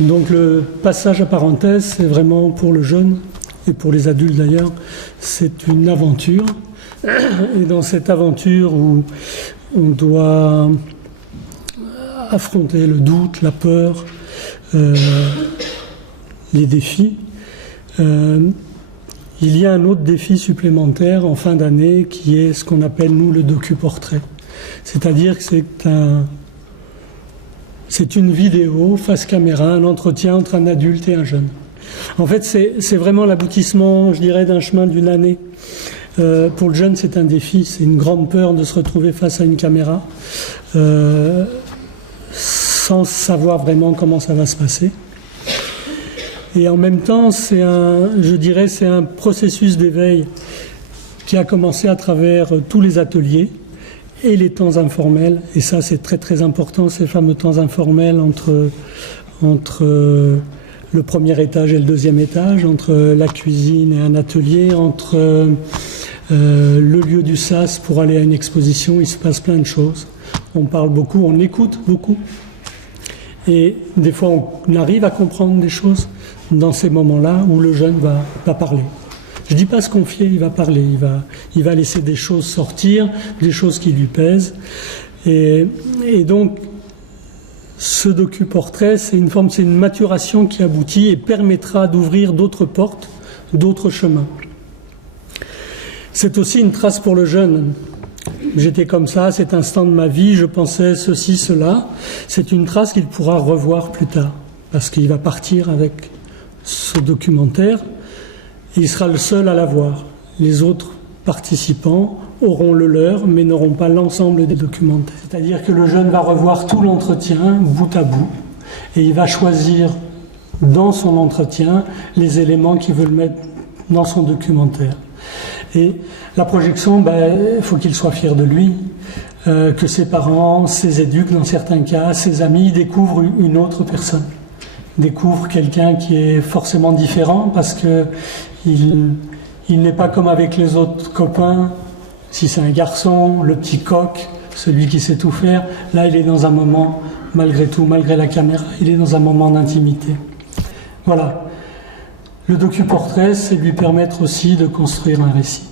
Donc le passage à parenthèse, c'est vraiment pour le jeune, et pour les adultes d'ailleurs, c'est une aventure. Et dans cette aventure où on doit affronter le doute, la peur, les défis, il y a un autre défi supplémentaire en fin d'année qui est ce qu'on appelle, nous, le docu-portrait. C'est-à-dire que c'est une vidéo face caméra, un entretien entre un adulte et un jeune. En fait, c'est vraiment l'aboutissement, je dirais, d'un chemin d'une année. Pour le jeune, c'est un défi, c'est une grande peur de se retrouver face à une caméra, sans savoir vraiment comment ça va se passer. Et en même temps, c'est un processus d'éveil qui a commencé à travers tous les ateliers et les temps informels. Et ça, c'est très très important, ces fameux temps informels entre le premier étage et le deuxième étage, entre la cuisine et un atelier, entre le lieu du SAS pour aller à une exposition. Il se passe plein de choses. On parle beaucoup, on écoute beaucoup. Et des fois, on arrive à comprendre des choses dans ces moments-là où le jeune va parler. Je ne dis pas se confier, il va parler, il va laisser des choses sortir, des choses qui lui pèsent. Et donc, ce docu-portrait, c'est une maturation qui aboutit et permettra d'ouvrir d'autres portes, d'autres chemins. C'est aussi une trace pour le jeune. J'étais comme ça à cet instant de ma vie, je pensais ceci, cela. C'est une trace qu'il pourra revoir plus tard, parce qu'il va partir avec ce documentaire. Il sera le seul à l'avoir. Les autres participants auront le leur, mais n'auront pas l'ensemble des documentaires. C'est-à-dire que le jeune va revoir tout l'entretien, bout à bout, et il va choisir dans son entretien les éléments qu'il veut mettre dans son documentaire. Et la projection, il faut qu'il soit fier de lui, que ses parents, ses éduques dans certains cas, ses amis découvrent une autre personne, découvrent quelqu'un qui est forcément différent parce que il n'est pas comme avec les autres copains. Si c'est un garçon, le petit coq, celui qui sait tout faire, là il est dans un moment, malgré tout, malgré la caméra, il est dans un moment d'intimité. Voilà. Le docu-portrait, c'est lui permettre aussi de construire un récit.